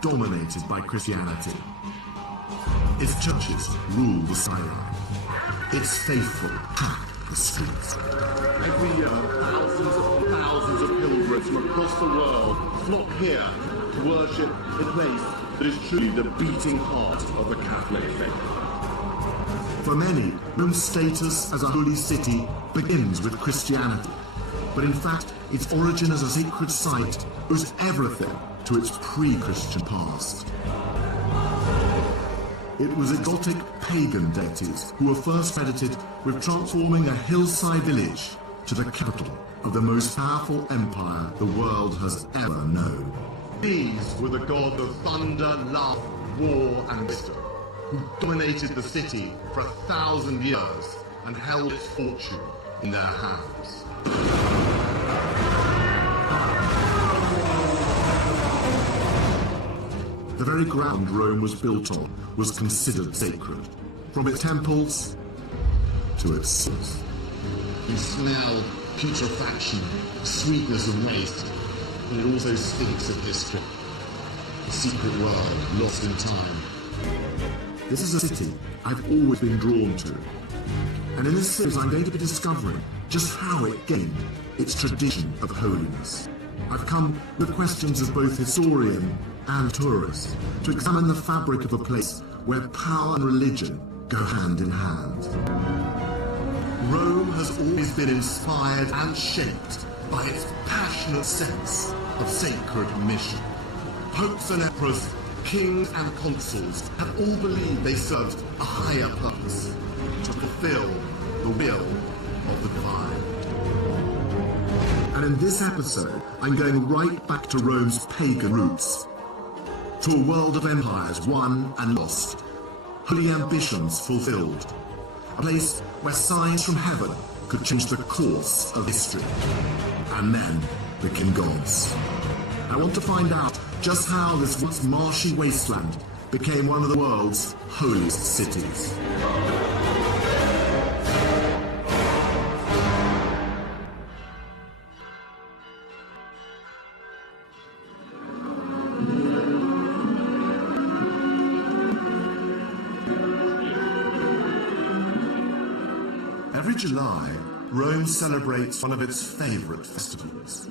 dominated by Christianity. Its churches rule the skyline. Its faithful pack the streets. Every year, thousands of pilgrims from across the world flock here to worship a place that is truly the beating heart of the Catholic faith. For many, Rome's status as a holy city begins with Christianity, but in fact, its origin as a sacred site owes everything to its pre-Christian past. It was exotic pagan deities who were first credited with transforming a hillside village to the capital of the most powerful empire the world has ever known. These were the gods of thunder, love, war, and wisdom, who dominated the city for 1,000 years and held its fortune in their hands. The very ground Rome was built on was considered sacred, from its temples to its sewers. You smell putrefaction, sweetness and waste, and it also stinks of history. A secret world lost in time. This is a city I've always been drawn to, and in this series I'm going to be discovering just how it gained its tradition of holiness. I've come with questions of both historian and tourist to examine the fabric of a place where power and religion go hand in hand. Rome has always been inspired and shaped by its passionate sense of sacred mission. Popes and emperors, kings and consuls have all believed they served a higher purpose, to fulfill the will of the divine. And in this episode, I'm going right back to Rome's pagan roots, to a world of empires won and lost, holy ambitions fulfilled, a place where signs from heaven could change the course of history, and men became gods. I want to find out just how this once marshy wasteland became one of the world's holiest cities. Every July, Rome celebrates one of its favorite festivals.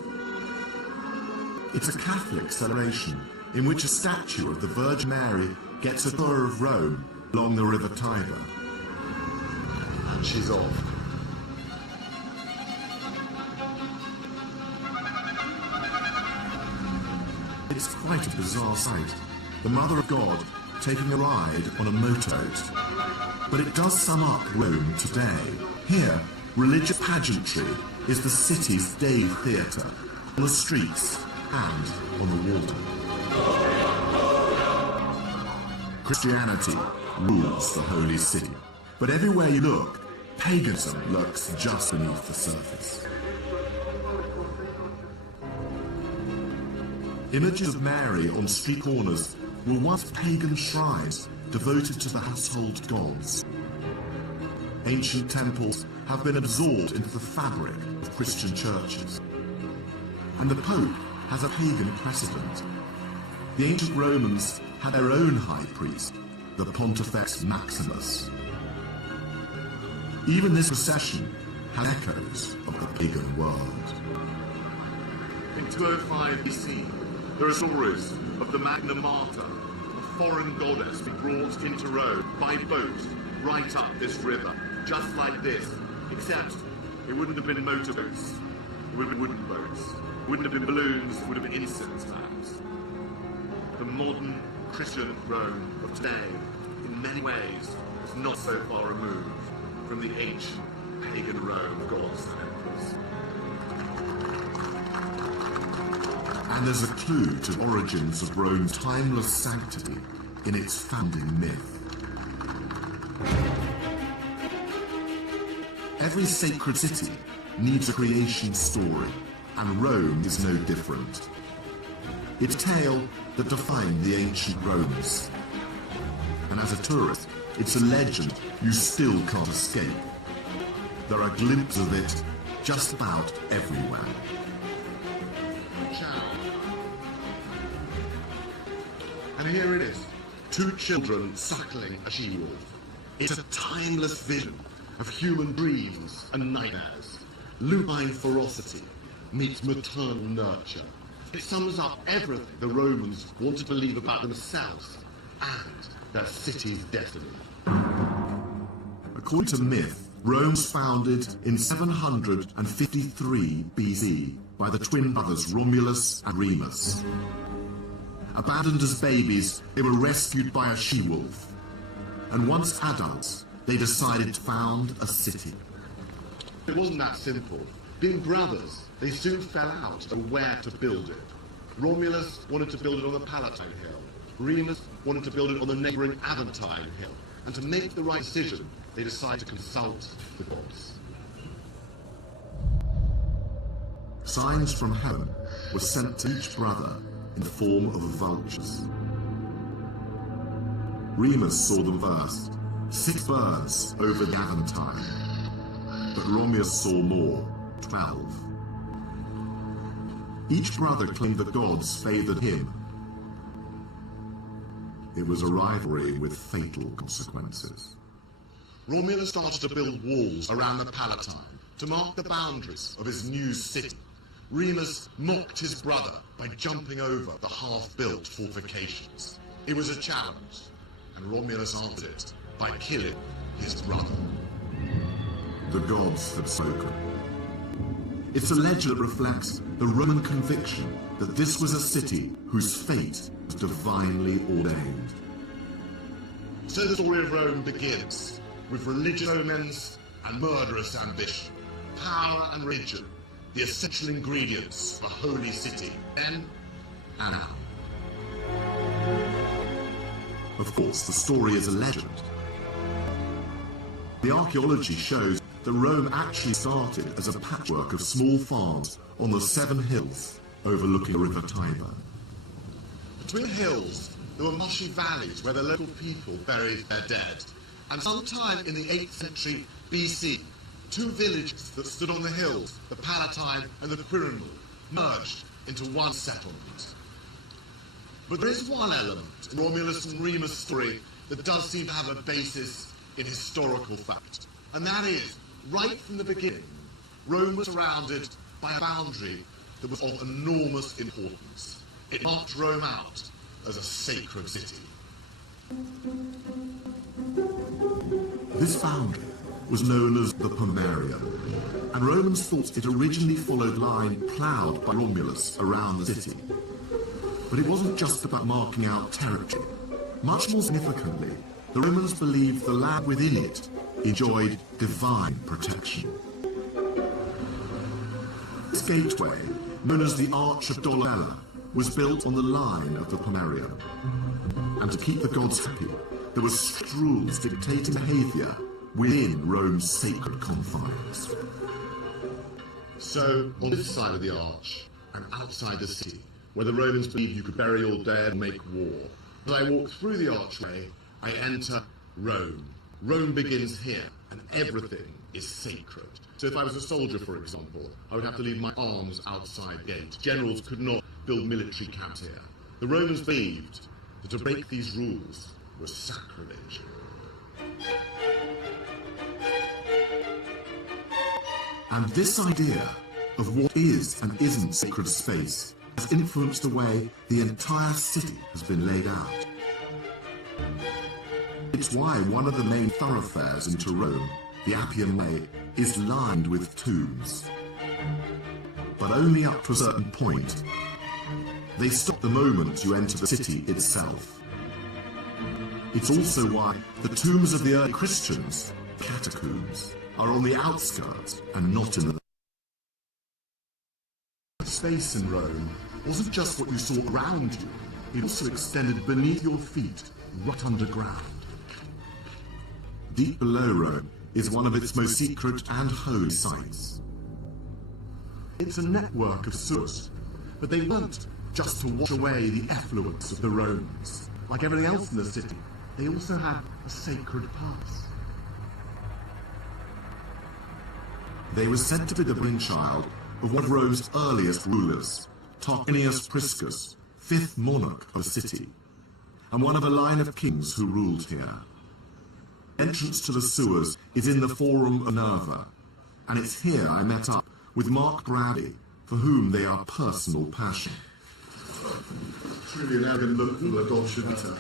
It's a Catholic celebration in which a statue of the Virgin Mary gets a tour of Rome along the river Tiber. And she's off. It's quite a bizarre sight. The Mother of God taking a ride on a motorboat. But it does sum up Rome today. Here, religious pageantry is the city's daily theatre, on the streets and on the water. Christianity rules the holy city, but everywhere you look, paganism lurks just beneath the surface. Images of Mary on street corners were once pagan shrines devoted to the household gods. Ancient temples have been absorbed into the fabric of Christian churches. And the Pope has a pagan precedent. The ancient Romans had their own high priest, the Pontifex Maximus. Even this procession has echoes of the pagan world. In 205 BC, there are stories of the Magna Mater, a foreign goddess brought into Rome by boat right up this river, just like this, except it wouldn't have been motorboats, it would have been wooden boats, it wouldn't have been balloons, it would have been incense lamps. The modern Christian Rome of today, in many ways, is not so far removed from the ancient pagan Rome of gods and emperors. And there's a clue to the origins of Rome's timeless sanctity in its founding myth. Every sacred city needs a creation story, and Rome is no different. It's a tale that defined the ancient Romans. And as a tourist, it's a legend you still can't escape. There are glimpses of it just about everywhere. And here it is, two children suckling a she-wolf. It's a timeless vision of human dreams and nightmares. Lupine ferocity meets maternal nurture. It sums up everything the Romans want to believe about themselves and their city's destiny. According to myth, Rome was founded in 753 BC by the twin brothers Romulus and Remus. Abandoned as babies, they were rescued by a she-wolf. And once adults, they decided to found a city. It wasn't that simple. Being brothers, they soon fell out on where to build it. Romulus wanted to build it on the Palatine Hill. Remus wanted to build it on the neighbouring Aventine Hill. And to make the right decision, they decided to consult the gods. Signs from heaven were sent to each brother in the form of vultures. Remus saw them first, 6 birds over the Aventine, but Romulus saw more, 12. Each brother claimed the gods favoured him. It was a rivalry with fatal consequences. Romulus started to build walls around the Palatine to mark the boundaries of his new city. Remus mocked his brother by jumping over the half-built fortifications. It was a challenge, and Romulus answered it by killing his brother. The gods had spoken. It's a legend that reflects the Roman conviction that this was a city whose fate was divinely ordained. So the story of Rome begins with religious omens and murderous ambition. Power and religion, the essential ingredients of a holy city, then and now. Of course, the story is a legend. The archaeology shows that Rome actually started as a patchwork of small farms on the 7 hills overlooking the River Tiber. Between the hills, there were marshy valleys where the local people buried their dead. And sometime in the 8th century BC, 2 villages that stood on the hills, the Palatine and the Quirinal, merged into one settlement. But there is one element in Romulus and Remus' story that does seem to have a basis in historical fact. And that is, right from the beginning, Rome was surrounded by a boundary that was of enormous importance. It marked Rome out as a sacred city. This boundary was known as the Pomerium, and Romans thought it originally followed a line ploughed by Romulus around the city. But it wasn't just about marking out territory. Much more significantly, the Romans believed the land within it enjoyed divine protection. This gateway, known as the Arch of Dolabella, was built on the line of the Pomerium. And to keep the gods happy, there were strict rules dictating behaviour within Rome's sacred confines. So, on this side of the arch, and outside the city, where the Romans believed you could bury your dead and make war, as I walk through the archway, I enter Rome. Rome begins here, and everything is sacred. So if I was a soldier, for example, I would have to leave my arms outside the gate. Generals could not build military camps here. The Romans believed that to break these rules was sacrilege. And this idea of what is and isn't sacred space has influenced the way the entire city has been laid out. It's why one of the main thoroughfares into Rome, the Appian Way, is lined with tombs. But only up to a certain point. They stop the moment you enter the city itself. It's also why the tombs of the early Christians, catacombs, are on the outskirts and not in the... Space in Rome wasn't just what you saw around you, it also extended beneath your feet, right underground. Deep below Rome is one of its most secret and holy sites. It's a network of sewers, but they weren't just to wash away the effluence of the Romans. Like everything else in the city, they also had a sacred past. They were said to be the brainchild of one of Rome's earliest rulers, Tarquinius Priscus, 5th monarch of the city. and one of a line of kings who ruled here. Entrance to the sewers is in the Forum of Nerva, and it's here I met up with Mark Brady, for whom they are personal passion. Truly an elegant look from the Dolce Vita.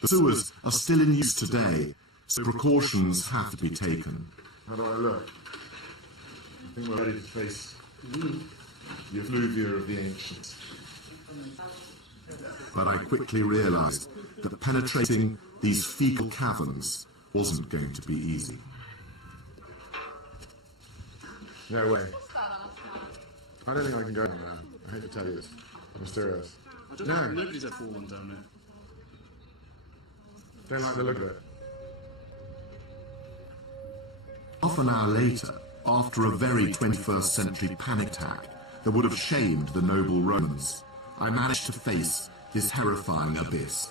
The sewers are still in use today, so precautions have to be taken. How do I look? I think we're ready to face the effluvia of the ancients. But I quickly realized that penetrating these fecal caverns wasn't going to be easy. No way. I don't think I can go down there. I hate to tell you this. I'm mysterious. No. Nobody's ever fallen down there. Don't like the look of it. Half an hour later, after a very 21st century panic attack that would have shamed the noble Romans, I managed to face this terrifying abyss.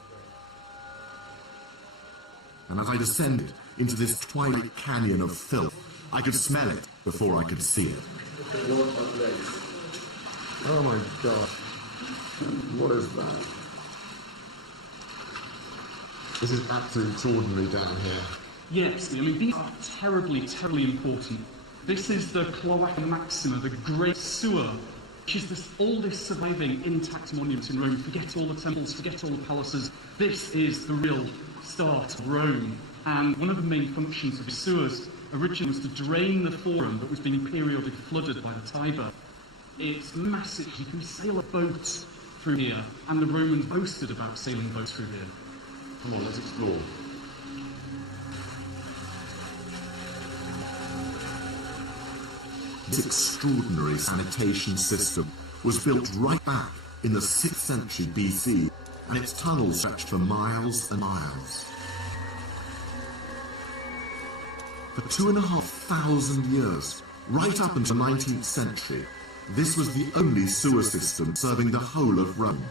And as I descended into this twilight canyon of filth, I could smell it before I could see it. Oh my god. What is that? This is absolutely extraordinary down here. Yes, I mean, these are terribly, terribly important. This is the Cloaca Maxima, the Great Sewer, which is the oldest surviving intact monument in Rome. Forget all the temples, forget all the palaces. This is the real start of Rome. And one of the main functions of the sewers originally was to drain the Forum that was being periodically flooded by the Tiber. It's massive. You can sail a boat through here, and the Romans boasted about sailing boats through here. Come on, let's explore. This extraordinary sanitation system was built right back in the 6th century BC, and its tunnels stretched for miles and miles. For 2,500 years, right up until the 19th century, this was the only sewer system serving the whole of Rome.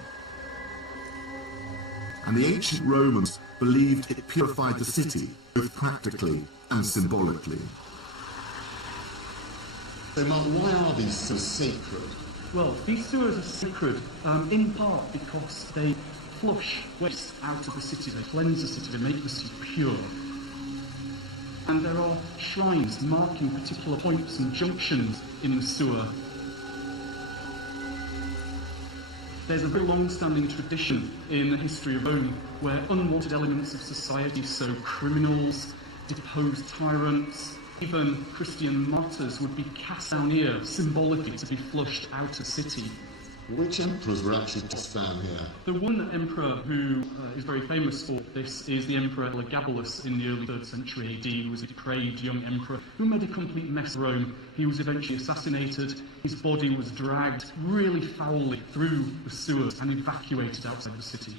And the ancient Romans believed it purified the city, both practically and symbolically. So Mark, why are these so sacred? Well, these sewers are sacred, in part because they flush waste out of the city, they cleanse the city, they make the city pure. And there are shrines marking particular points and junctions in the sewer. There's a very long-standing tradition in the history of Rome where unwanted elements of society, so criminals, deposed tyrants, even Christian martyrs would be cast down here symbolically to be flushed out of the city. Which emperors were actually tossed down here? The one emperor who is very famous for this is the Emperor Elagabalus in the early 3rd century AD, who was a depraved young emperor who made a complete mess of Rome. He was eventually assassinated, his body was dragged really foully through the sewers and evacuated outside the city.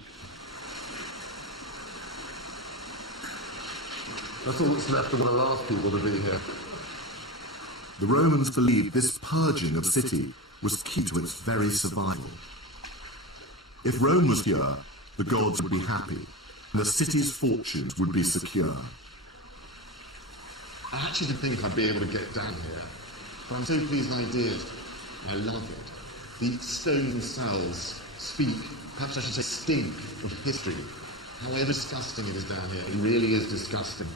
That's all that's left of one of the last people to be here. The Romans believed this purging of the city was key to its very survival. If Rome was pure, the gods would be happy, and the city's fortunes would be secure. I actually didn't think I'd be able to get down here, but I'm so pleased I did. I love it. The stones themselves speak, perhaps I should say stink, of history. However disgusting it is down here, it really is disgusting.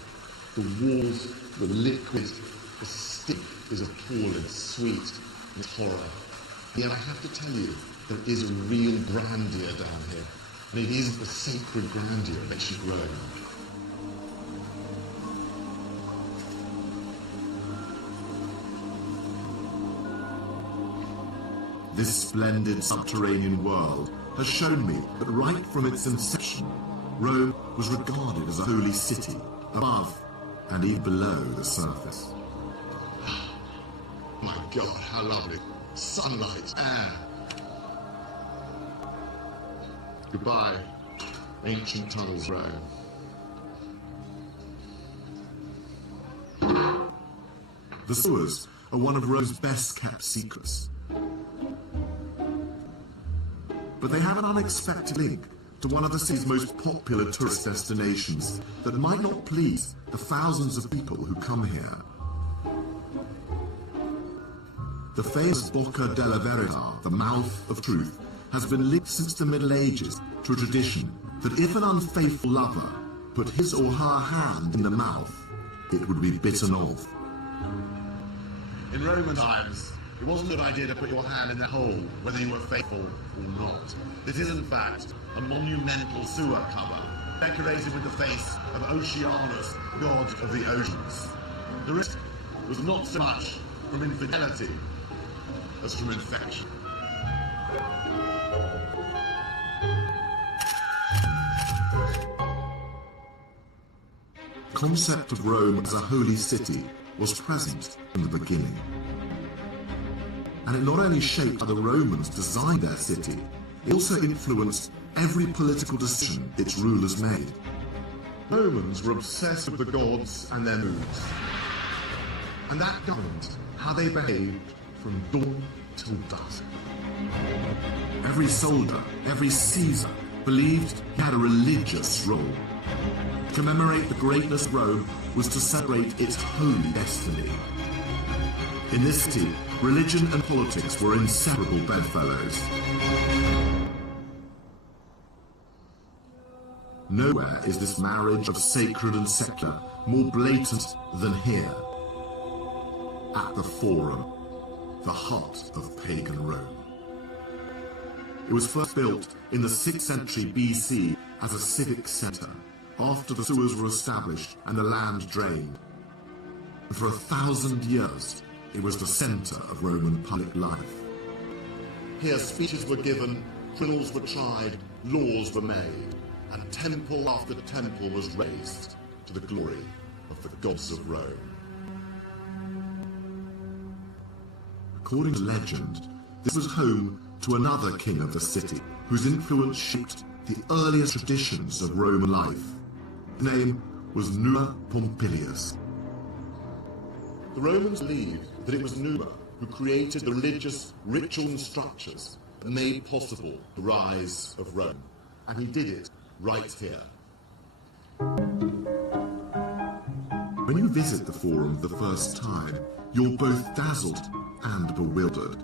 The walls, the liquid, the stink is appalling, sweet, and it's horror. Yet I have to tell you, there is a real grandeur down here, and it is the sacred grandeur of ancient Rome. This splendid subterranean world has shown me that right from its inception, Rome was regarded as a holy city, above and even below the surface. My God, how lovely. Sunlight, air. Goodbye, ancient tunnels, Rome. The sewers are one of Rome's best kept secrets. But they have an unexpected link to one of the city's most popular tourist destinations that might not please the thousands of people who come here. The famous Bocca della Verità, the mouth of truth, has been linked since the Middle Ages to a tradition that if an unfaithful lover put his or her hand in the mouth, it would be bitten off. In Roman times, it wasn't a good idea to put your hand in the hole, whether you were faithful or not. This is, in fact, a monumental sewer cover, decorated with the face of Oceanus, god of the oceans. The risk was not so much from infidelity as from infection. The concept of Rome as a holy city was present from the beginning. And it not only shaped how the Romans designed their city, it also influenced every political decision its rulers made. Romans were obsessed with the gods and their moods, and that governed how they behaved from dawn till dusk. Every soldier, every Caesar, believed he had a religious role. To commemorate the greatness of Rome was to celebrate its holy destiny. In this city, religion and politics were inseparable bedfellows. Nowhere is this marriage of sacred and secular more blatant than here, at the Forum, the heart of pagan Rome. It was first built in the 6th century BC as a civic centre, after the sewers were established and the land drained. And for 1,000 years, it was the centre of Roman public life. Here speeches were given, criminals were tried, laws were made, and temple after temple was raised to the glory of the gods of Rome. According to legend, this was home to another king of the city, whose influence shaped the earliest traditions of Roman life. His name was Numa Pompilius. The Romans believed that it was Numa who created the religious ritual and structures that made possible the rise of Rome, and he did it right here. When you visit the Forum the first time, you're both dazzled and bewildered.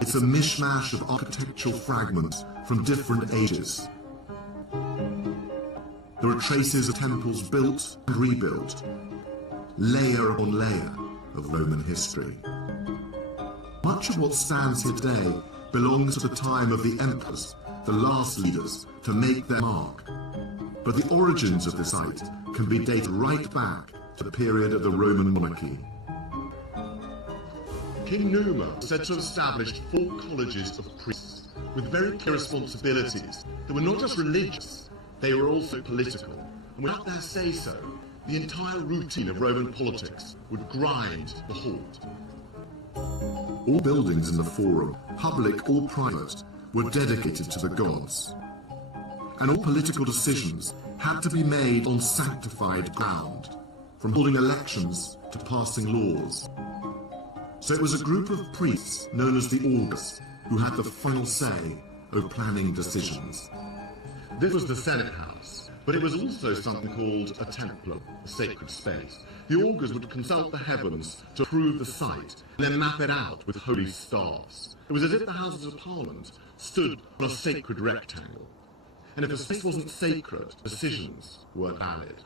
It's a mishmash of architectural fragments from different ages. There are traces of temples built and rebuilt, layer on layer of Roman history. Much of what stands here today belongs to the time of the emperors, the last leaders to make their mark. But the origins of the site can be dated right back to the period of the Roman monarchy. King Numa was said to have established 4 colleges of priests with very clear responsibilities that were not just religious, they were also political. And without their say-so, the entire routine of Roman politics would grind to a halt. All buildings in the Forum, public or private, were dedicated to the gods. And all political decisions had to be made on sanctified ground, from holding elections to passing laws. So it was a group of priests known as the Augurs who had the final say over planning decisions. This was the Senate House, but it was also something called a templum, a sacred space. The Augurs would consult the heavens to approve the site and then map it out with holy staffs. It was as if the Houses of Parliament stood on a sacred rectangle. And if a space wasn't sacred, decisions weren't valid.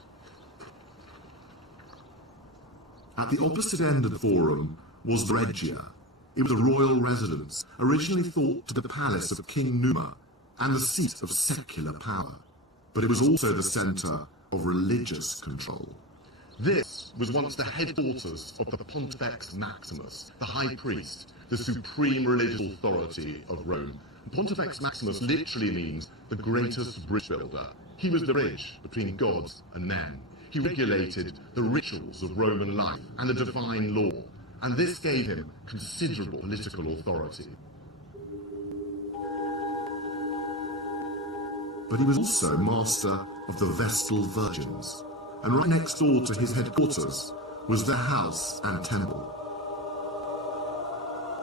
At the opposite end of the Forum was the Regia. It was a royal residence, originally thought to be the palace of King Numa and the seat of secular power. But it was also the centre of religious control. This was once the headquarters of the Pontifex Maximus, the high priest, the supreme religious authority of Rome. Pontifex Maximus literally means the greatest bridge builder. He was the bridge between gods and men. He regulated the rituals of Roman life and the divine law, and this gave him considerable political authority. But he was also master of the Vestal Virgins, and right next door to his headquarters was their house and temple.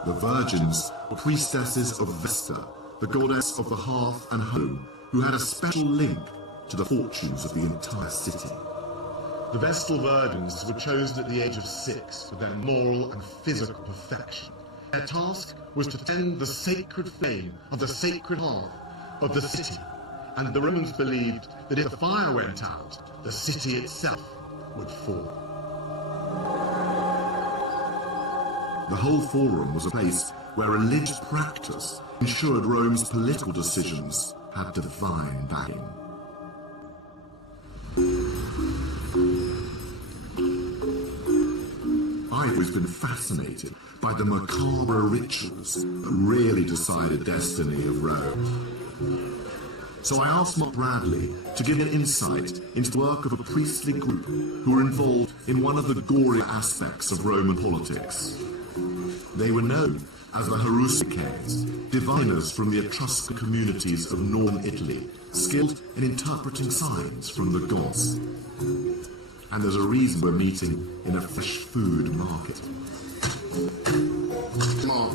The Virgins were priestesses of Vesta, the goddess of the hearth and home, who had a special link to the fortunes of the entire city. The Vestal Virgins were chosen at the age of 6 for their moral and physical perfection. Their task was to tend the sacred flame of the sacred hearth of the city, and the Romans believed that if the fire went out, the city itself would fall. The whole forum was a place where religious practice ensured Rome's political decisions had divine backing. I've always been fascinated by the macabre rituals that really decided the destiny of Rome. So I asked Mark Bradley to give an insight into the work of a priestly group who were involved in one of the gory aspects of Roman politics. They were known as the Harusicanes, diviners from the Etruscan communities of northern Italy, skilled in interpreting signs from the gods. And there's a reason we're meeting in a fresh food market. Mark,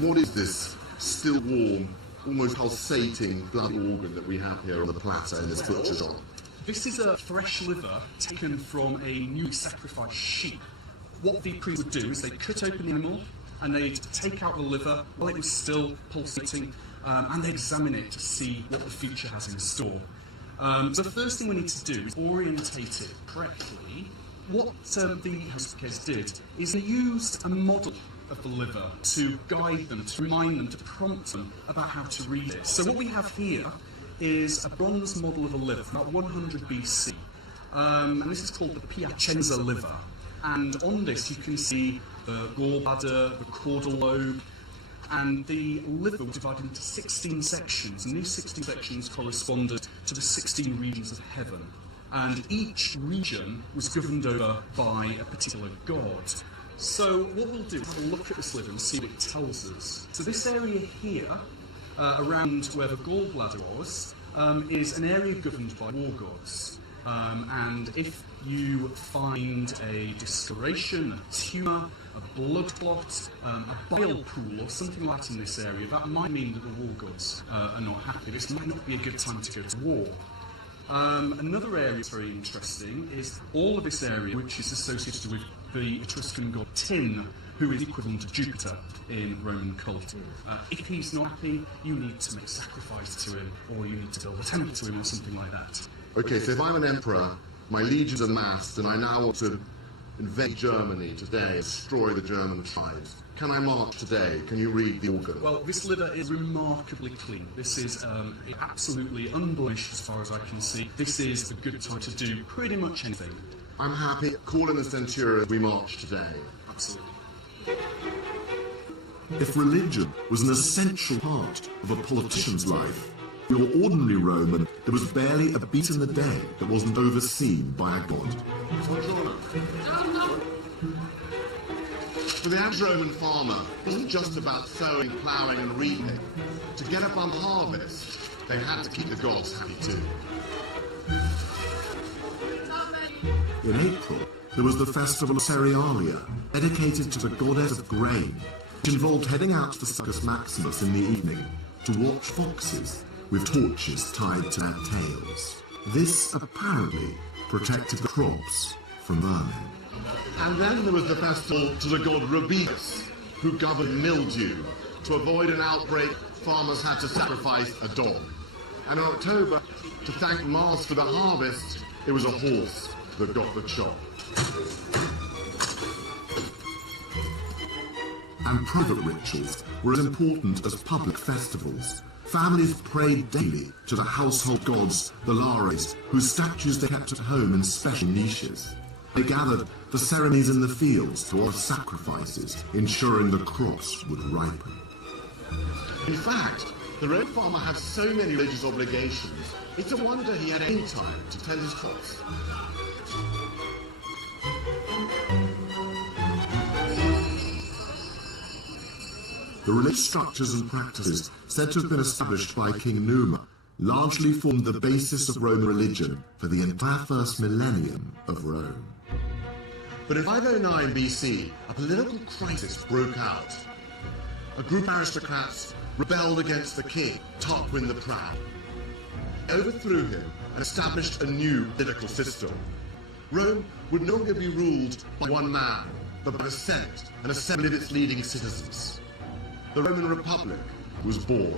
what is this still warm, almost pulsating blood organ that we have here on the platter in this butcher shop? This is a fresh liver taken from a newly sacrificed sheep. What the priest would do is they'd cut open the animal and they'd take out the liver while it was still pulsating, and they'd examine it to see what the future has in store. So the first thing we need to do is orientate it correctly. What the Harusicanes did is they used a model of the liver to guide them, to remind them, to prompt them about how to read it. So what we have here is a bronze model of a liver from about 100 BC, and this is called the Piacenza liver. And on this you can see the gallbladder, the caudal lobe, and the liver was divided into 16 sections, and these 16 sections corresponded to the 16 regions of heaven. And each region was governed over by a particular god. So what we'll do is have a look at this liver and see what it tells us. So this area here, around where the gallbladder was, is an area governed by war gods. And if you find a discoloration, a tumour, a blood clot, a bile pool or something like that in this area, that might mean that the war gods are not happy. This might not be a good time to go to war. Another area that's very interesting is all of this area, which is associated with the Etruscan god Tin, who is equivalent to Jupiter in Roman cult. If he's not happy, you need to make a sacrifice to him, or you need to build a temple to him, or something like that. Okay, so if I'm an emperor, my legions are massed, and I now want to invade Germany today, destroy the German tribes. Can I march today? Can you read the organ? Well, this liver is remarkably clean. This is absolutely unblemished as far as I can see. This is a good time to do pretty much anything. I'm happy. Call in the centurion. We march today. Absolutely. If religion was an essential part of a politician's life, for your ordinary Roman, there was barely a beat in the day that wasn't overseen by a god. For the average Roman farmer, it wasn't just about sowing, ploughing and reaping. To get up on harvest, they had to keep the gods happy too. In April, there was the festival of Cerealia, dedicated to the goddess of grain, which involved heading out to the Circus Maximus in the evening to watch foxes with torches tied to their tails. This apparently protected the crops from vermin. And then there was the festival to the god Rubius, who governed mildew. To avoid an outbreak, farmers had to sacrifice a dog. And in October, to thank Mars for the harvest, it was a horse that got the chop. And private rituals were as important as public festivals. Families prayed daily to the household gods, the Lares, whose statues they kept at home in special niches. They gathered for ceremonies in the fields to offer sacrifices, ensuring the crops would ripen. In fact, the Roman farmer had so many religious obligations, it's a wonder he had any time to tend his crops. The religious structures and practices said to have been established by King Numa largely formed the basis of Roman religion for the entire first millennium of Rome. But in 509 BC, a political crisis broke out. A group of aristocrats rebelled against the king, Tarquin the Proud. They overthrew him and established a new political system. Rome would no longer be ruled by one man, but by the Senate, an assembly of its leading citizens. the Roman Republic was born.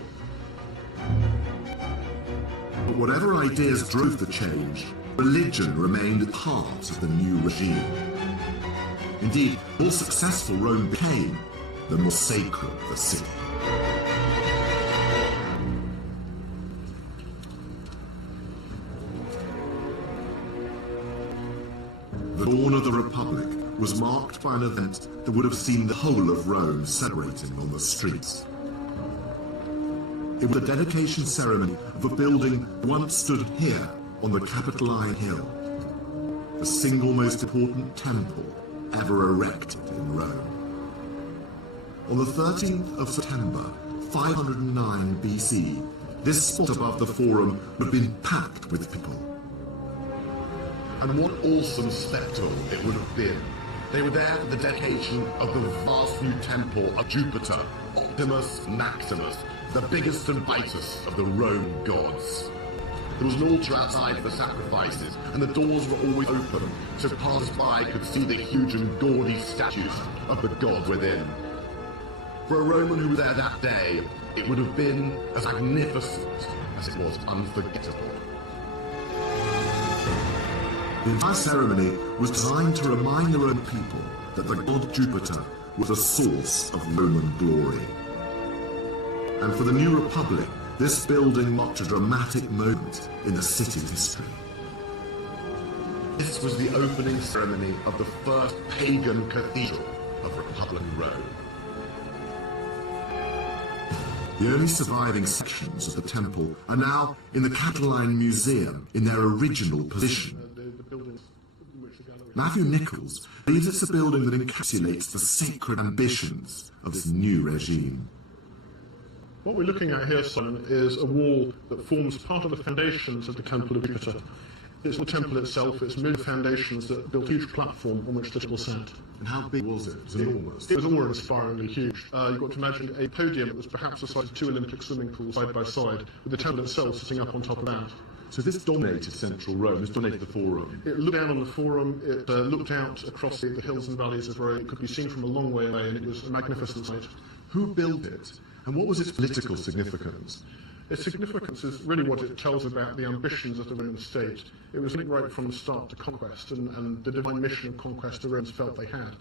But whatever ideas drove the change, religion remained at the heart of the new regime. Indeed, the more successful Rome became, the more sacred the city. The dawn of the Republic was marked by an event that would have seen the whole of Rome celebrating on the streets. It was the dedication ceremony of a building that once stood here on the Capitoline Hill, the single most important temple ever erected in Rome. On the 13th of September, 509 BC, this spot above the Forum would have been packed with people. And what awesome spectacle it would have been. They were there for the dedication of the vast new temple of Jupiter, Optimus Maximus, the biggest and brightest of the Roman gods. There was an altar outside for the sacrifices, and the doors were always open, so passers-by could see the huge and gaudy statues of the god within. For a Roman who was there that day, it would have been as magnificent as it was unforgettable. The entire ceremony was designed to remind the Roman people that the god Jupiter was the source of Roman glory. And for the new republic, this building marked a dramatic moment in the city's history. This was the opening ceremony of the first pagan cathedral of Republican Rome. The only surviving sections of the temple are now in the Capitoline Museum in their original position. Matthew Nichols believes it's a building that encapsulates the sacred ambitions of this new regime. What we're looking at here, Simon, is a wall that forms part of the foundations of the Temple of Jupiter. It's the temple itself, it's merely foundations that built a huge platform on which the temple sat. And how big was it? It was enormous. It was awe-inspiringly huge. You've got to imagine a podium that was perhaps the size of 2 Olympic swimming pools side by side, with the temple itself sitting up on top of that. So this dominated central Rome, this dominated the Forum. It looked down on the Forum, it looked out across the hills and valleys of Rome. It could be seen from a long way away, and it was a magnificent sight. Who built it? And what was its political significance? Its significance is really what it tells about the ambitions of the Roman state. It was linked right from the start to conquest, and the divine mission of conquest the Romans felt they had.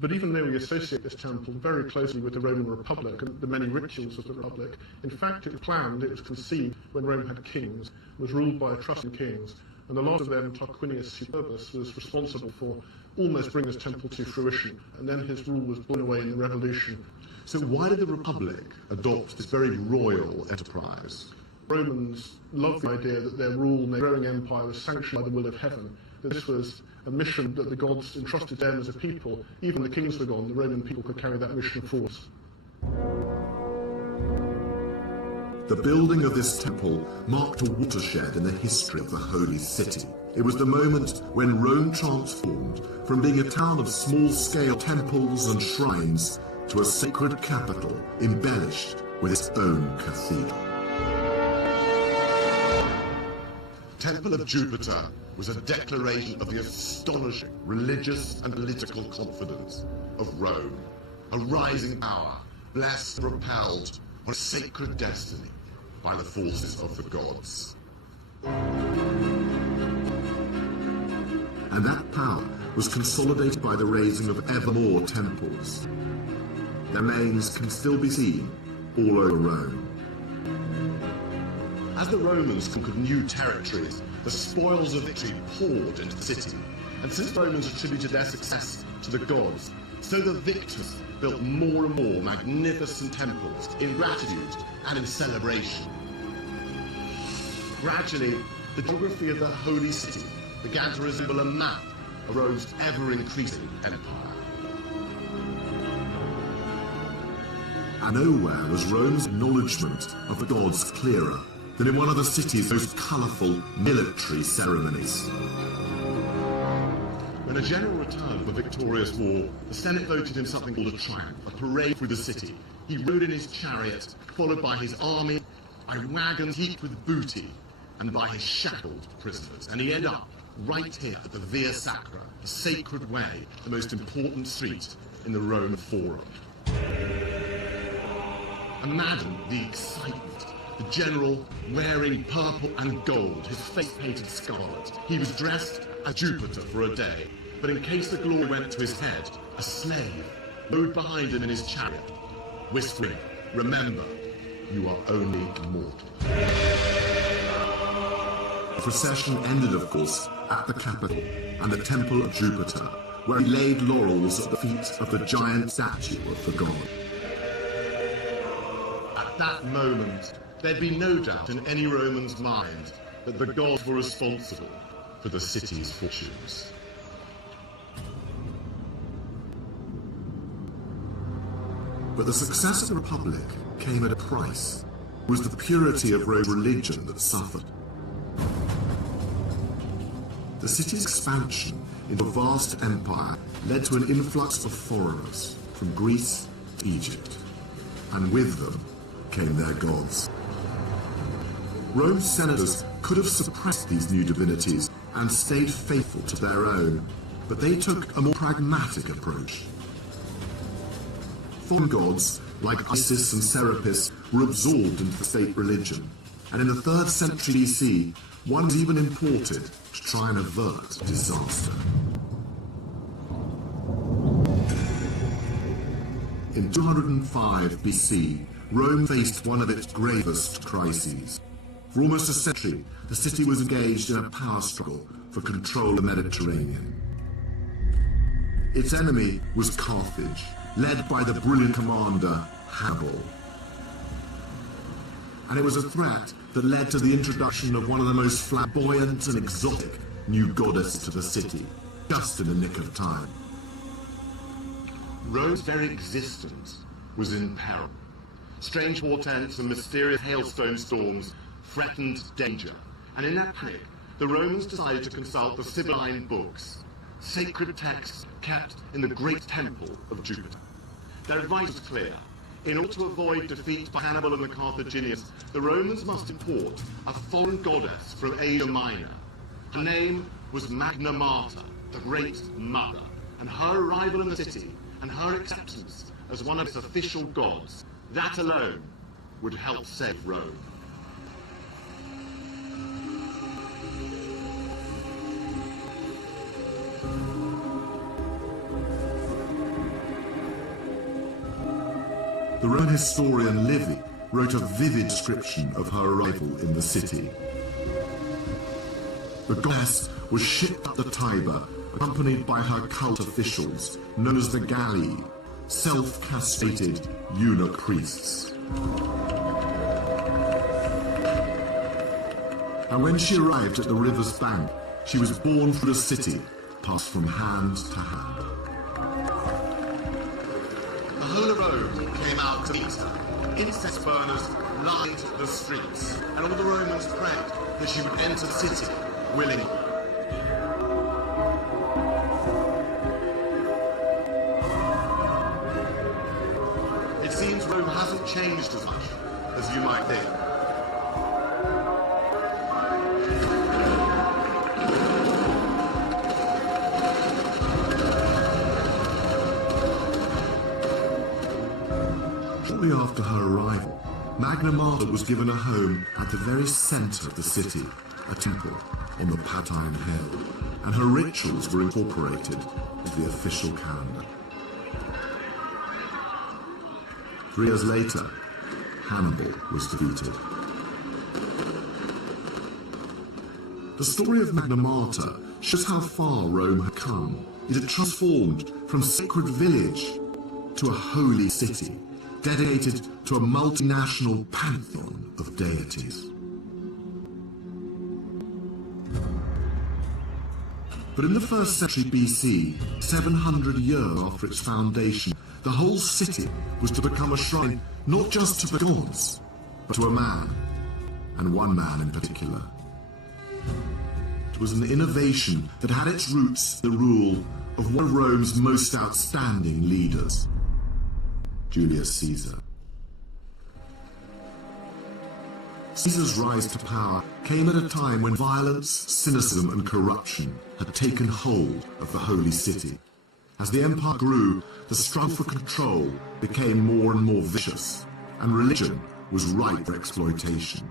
But even though we associate this temple very closely with the Roman Republic and the many rituals of the Republic, in fact it was planned, it was conceived when Rome had kings, was ruled by a trust in kings, and the last of them, Tarquinius Superbus, was responsible for almost bringing this temple to fruition, and then his rule was blown away in the revolution. So why did the Republic adopt this very royal enterprise? Romans loved the idea that their rule and their growing empire was sanctioned by the will of heaven, that this was a mission that the gods entrusted them as a people. Even the kings were gone, the Roman people could carry that mission forth. The building of this temple marked a watershed in the history of the Holy City. It was the moment when Rome transformed from being a town of small-scale temples and shrines to a sacred capital embellished with its own cathedral. Temple of Jupiter was a declaration of the astonishing religious and political confidence of Rome, a rising power, blessed and propelled on a sacred destiny by the forces of the gods. And that power was consolidated by the raising of ever more temples. Their remains can still be seen all over Rome. As the Romans conquered new territories, the spoils of victory poured into the city, and since the Romans attributed their success to the gods, so the victors built more and more magnificent temples in gratitude and in celebration. Gradually, the geography of the Holy City began to resemble a map of Rome's ever-increasing empire. And nowhere was Rome's acknowledgement of the gods clearer than in one of the city's most colourful military ceremonies. When a general returned from a victorious war, the Senate voted him something called a triumph, a parade through the city. He rode in his chariot, followed by his army, by wagons heaped with booty, and by his shackled prisoners. And he ended up right here at the Via Sacra, the sacred way, the most important street in the Roman Forum. Imagine the excitement. The general wearing purple and gold, his face painted scarlet. He was dressed as Jupiter for a day, but in case the glory went to his head, a slave rode behind him in his chariot, whispering, "Remember, you are only mortal." The procession ended, of course, at the Capitol and the Temple of Jupiter, where he laid laurels at the feet of the giant statue of the god. At that moment, there'd be no doubt in any Roman's mind that the gods were responsible for the city's fortunes. But the success of the Republic came at a price. It was the purity of Rome's religion that suffered. The city's expansion into a vast empire led to an influx of foreigners from Greece to Egypt, and with them came their gods. Rome's senators could have suppressed these new divinities and stayed faithful to their own, but they took a more pragmatic approach. Foreign gods like Isis and Serapis were absorbed into the state religion, and in the 3rd century BC, one was even imported to try and avert disaster. In 205 BC, Rome faced one of its gravest crises. For almost a century, the city was engaged in a power struggle for control of the Mediterranean. Its enemy was Carthage, led by the brilliant commander Hannibal. And it was a threat that led to the introduction of one of the most flamboyant and exotic new goddesses to the city, just in the nick of time. Rome's very existence was in peril. Strange portents and mysterious hailstone storms threatened danger, and in that panic, the Romans decided to consult the Sibylline books, sacred texts kept in the great temple of Jupiter. Their advice was clear. In order to avoid defeat by Hannibal and the Carthaginians, the Romans must import a foreign goddess from Asia Minor. Her name was Magna Mater, the Great Mother, and her arrival in the city and her acceptance as one of its official gods, that alone would help save Rome. The Roman historian Livy wrote a vivid description of her arrival in the city. The goddess was shipped up the Tiber, accompanied by her cult officials, known as the Galli, self-castrated eunuch priests. And when she arrived at the river's bank, she was borne through the city, passed from hand to hand. The whole of Rome came out to meet her. Incense burners lined the streets, and all the Romans prayed that she would enter the city willingly. It seems Rome hasn't changed as much as you might think. Shortly after her arrival, Magna Mater was given a home at the very centre of the city, a temple on the Palatine Hill, and her rituals were incorporated into the official calendar. 3 years later, Hannibal was defeated. The story of Magna Mater shows how far Rome had come. It had transformed from a sacred village to a holy city, dedicated to a multinational pantheon of deities. But in the 1st century BC, 700 years after its foundation, the whole city was to become a shrine not just to the gods, but to a man, and one man in particular. It was an innovation that had its roots in the rule of one of Rome's most outstanding leaders, Julius Caesar. Caesar's rise to power came at a time when violence, cynicism, and corruption had taken hold of the holy city. As the empire grew, the struggle for control became more and more vicious, and religion was ripe for exploitation.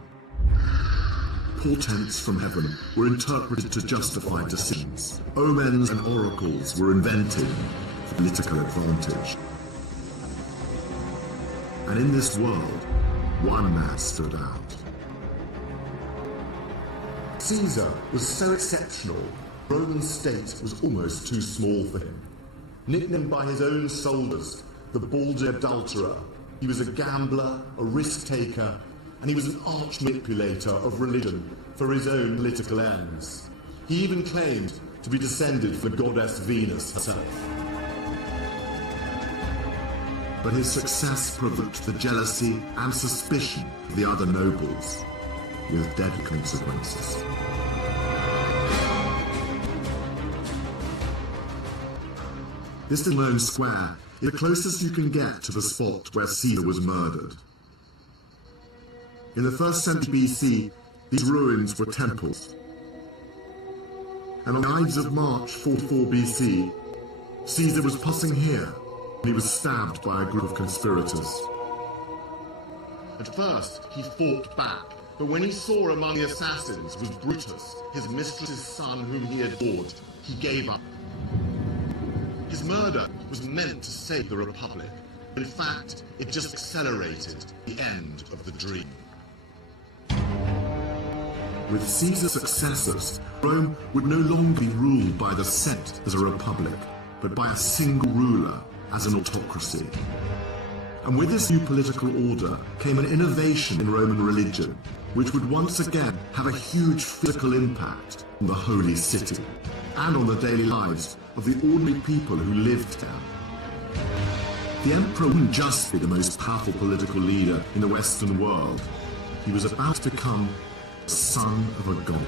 Portents from heaven were interpreted to justify decisions. Omens and oracles were invented for political advantage. And in this world, one man stood out. Caesar was so exceptional, the Roman state was almost too small for him. Nicknamed by his own soldiers the baldy adulterer, he was a gambler, a risk-taker, and he was an arch-manipulator of religion for his own political ends. He even claimed to be descended from the goddess Venus herself. But his success provoked the jealousy and suspicion of the other nobles, with deadly consequences. This lone square is the closest you can get to the spot where Caesar was murdered. In the 1st century BC, these ruins were temples. And on the Ides of March 44 BC, Caesar was passing here when he was stabbed by a group of conspirators. At first, he fought back, but when he saw among the assassins was Brutus, his mistress's son whom he adored, he gave up. His murder was meant to save the Republic. In fact, it just accelerated the end of the dream. With Caesar's successors, Rome would no longer be ruled by the Senate as a republic, but by a single ruler as an autocracy. And with this new political order came an innovation in Roman religion, which would once again have a huge physical impact on the holy city and on the daily lives of the ordinary people who lived there. The emperor wouldn't just be the most powerful political leader in the Western world. He was about to become the son of a god.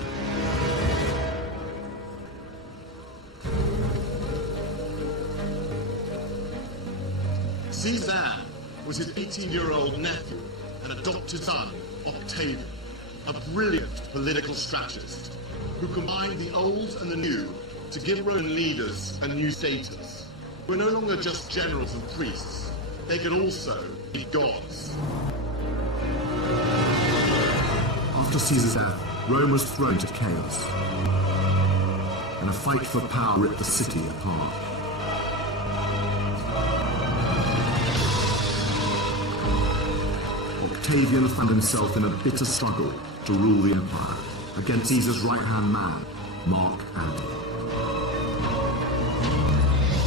Caesar was his 18-year-old nephew and adopted son, Octavian, a brilliant political strategist who combined the old and the new to give Roman leaders a new status. They were no longer just generals and priests, they could also be gods. After Caesar's death, Rome was thrown into chaos, and a fight for power ripped the city apart. Octavian found himself in a bitter struggle to rule the empire against Caesar's right-hand man, Mark Antony.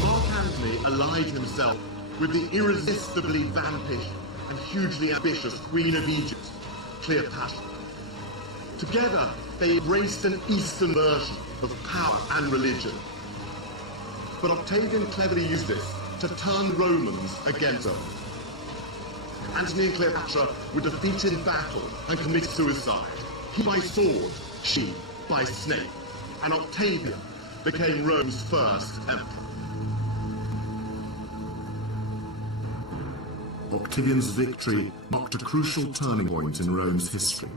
Mark Antony allied himself with the irresistibly vampish and hugely ambitious Queen of Egypt, Cleopatra. Together, they embraced an Eastern version of power and religion. But Octavian cleverly used this to turn Romans against them. Antony and Cleopatra were defeated in battle and committed suicide. He by sword, she by snake. And Octavian became Rome's first emperor. Octavian's victory marked a crucial turning point in Rome's history.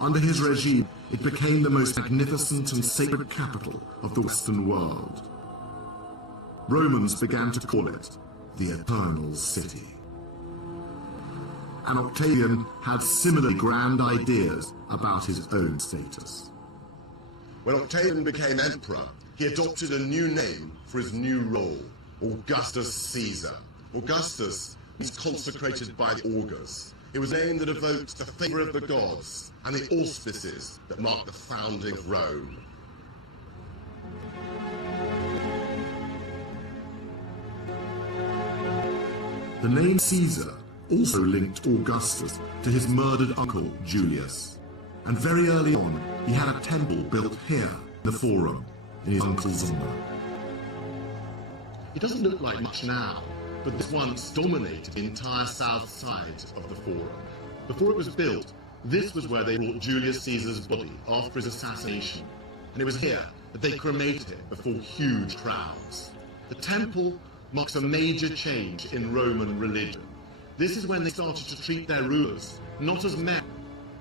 Under his regime, it became the most magnificent and sacred capital of the Western world. Romans began to call it the Eternal City. And Octavian had similarly grand ideas about his own status. When Octavian became emperor, he adopted a new name for his new role, Augustus Caesar. Augustus is consecrated by the augurs. It was a name that evoked the favour of the gods and the auspices that marked the founding of Rome. The name Caesar also linked Augustus to his murdered uncle Julius. And very early on, he had a temple built here, in the Forum, in his uncle's honour. It doesn't look like much now, but this once dominated the entire south side of the Forum. Before it was built, this was where they brought Julius Caesar's body after his assassination, and it was here that they cremated him before huge crowds. The temple marks a major change in Roman religion. This is when they started to treat their rulers not as men,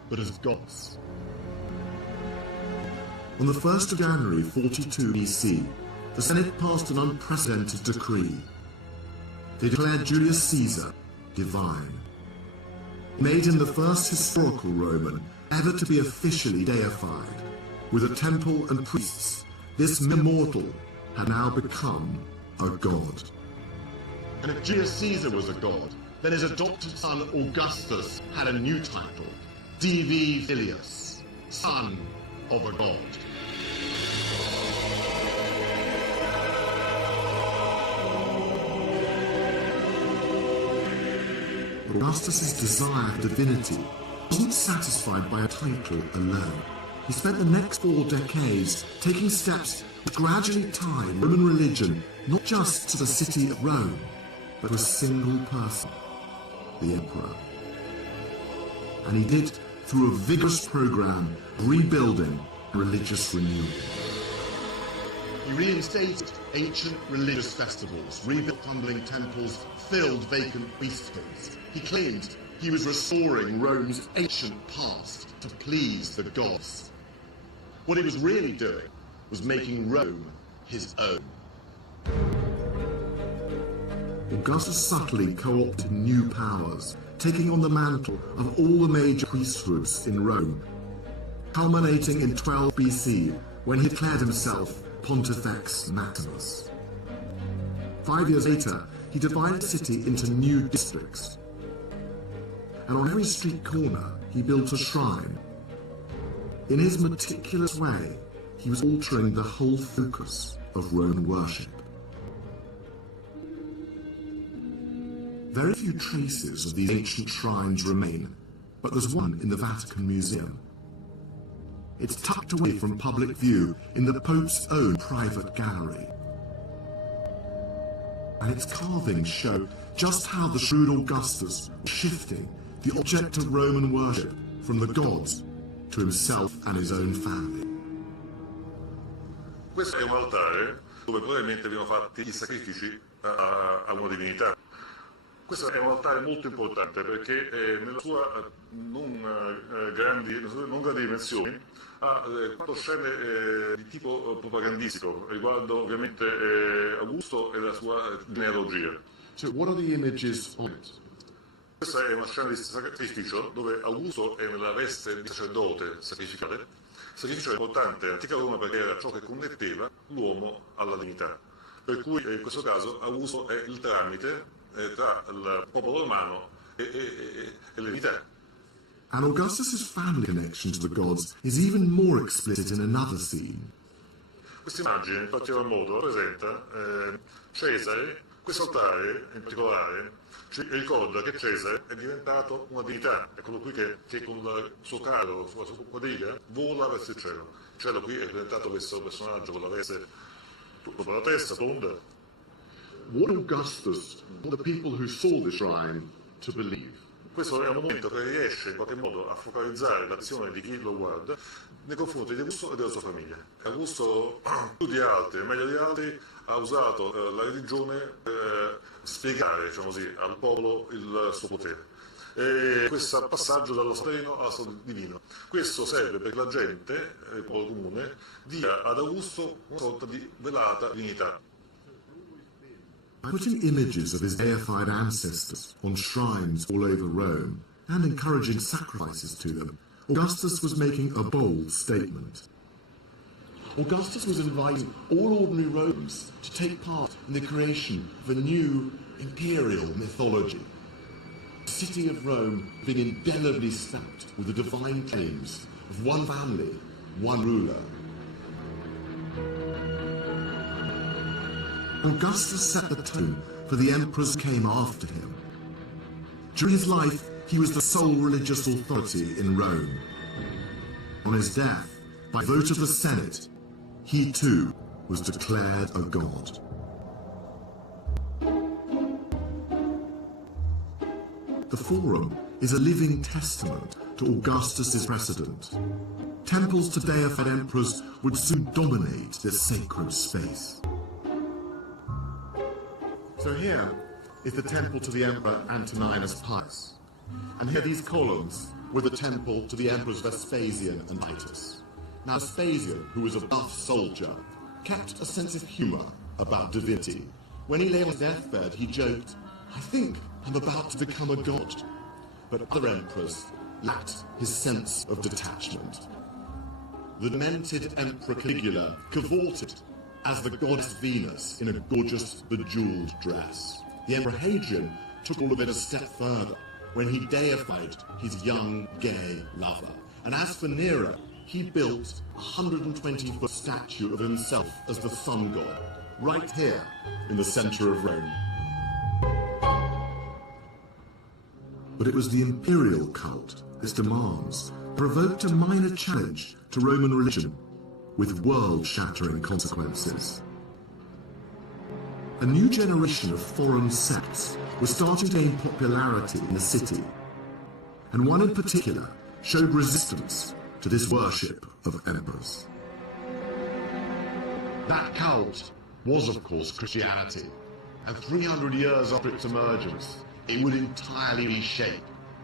but as gods. On the 1st of January 42 BC, the Senate passed an unprecedented decree. They declared Julius Caesar divine. made him the first historical Roman ever to be officially deified. With a temple and priests, this mere mortal had now become a god. And if Julius Caesar was a god, then his adopted son Augustus had a new title, Divi Filius, son of a god. Augustus's desire for divinity wasn't satisfied by a title alone. He spent the next 4 decades taking steps to gradually tie Roman religion not just to the city of Rome, but to a single person, the emperor. And he did it through a vigorous program of rebuilding and religious renewal. He reinstated ancient religious festivals, rebuilt crumbling temples, filled vacant priesthoods. He claimed he was restoring Rome's ancient past to please the gods. What he was really doing was making Rome his own. Augustus subtly co-opted new powers, taking on the mantle of all the major priesthoods in Rome, culminating in 12 BC when he declared himself Pontifex Maximus. 5 years later, he divided the city into new districts. And on every street corner, he built a shrine. In his meticulous way, he was altering the whole focus of Roman worship. Very few traces of these ancient shrines remain, but there's one in the Vatican Museum. It's tucked away from public view in the Pope's own private gallery. And its carvings show just how the shrewd Augustus was shifting the object of Roman worship from the gods to himself and his own family. Questo è un altare dove probabilmente venivano fatti i sacrifici a una divinità. Questo è un altare molto importante perché nella sua non grandi dimensioni ha 4 scene di tipo propagandistico riguardo ovviamente Augusto e la sua genealogia. So what are the images on it? Questa è una scena di sacrificio dove Augusto è nella veste di sacerdote sacrificale. Sacrificio è importante, antica Roma, perché era ciò che connetteva l'uomo alla divinità. Per cui in questo caso Augusto è il tramite tra il popolo romano e le divinità. And Augustus's family connection to the gods is even more explicit in another scene. Questa immagine in particolar modo rappresenta Cesare. Questo altare in particolare ci ricorda che Cesare è diventato una divinità, è quello qui che con il suo carro, sulla sua quadriga, vola verso il cielo. Il cielo qui è diventato questo personaggio con la veste sopra la testa, tonda. What Augustus want the people who saw the shrine to believe? Questo è un momento che riesce in qualche modo a focalizzare l'azione di chi lo guarda nei confronti di Augusto e della sua famiglia. Augusto, più di altri, meglio di altri, ha usato la religione per spiegare, diciamo così, al popolo il suo potere. E questo passaggio dallo stato terreno allo stato divino. Questo serve perché la gente, il popolo comune, dia ad Augusto una sorta di velata divinità. By putting images of his deified ancestors on shrines all over Rome and encouraging sacrifices to them, Augustus was making a bold statement. Augustus was inviting all ordinary Romans to take part in the creation of a new imperial mythology. The city of Rome had been indelibly stamped with the divine claims of one family, one ruler. Augustus set the tone for the emperors who came after him. During his life, he was the sole religious authority in Rome. On his death, by vote of the Senate, he too was declared a god. The Forum is a living testament to Augustus's precedent. Temples to deified emperors would soon dominate this sacred space. So here is the temple to the Emperor Antoninus Pius. And here these columns were the temple to the emperors Vespasian and Titus. Now Vespasian, who was a buff soldier, kept a sense of humour about divinity. When he lay on his deathbed, he joked, "I think I'm about to become a god." but other emperors lacked his sense of detachment. The demented Emperor Caligula cavorted as the goddess Venus in a gorgeous bejeweled dress. The Emperor Hadrian took all of it a step further when he deified his young, gay lover. And as for Nero, he built a 120-foot statue of himself as the sun god, right here in the center of Rome. But it was the imperial cult, its demands, provoked a minor challenge to Roman religion, with world-shattering consequences. A new generation of foreign sects was starting to gain popularity in the city, and one in particular showed resistance to this worship of emperors. That cult was, of course, Christianity, and 300 years after its emergence, it would entirely reshape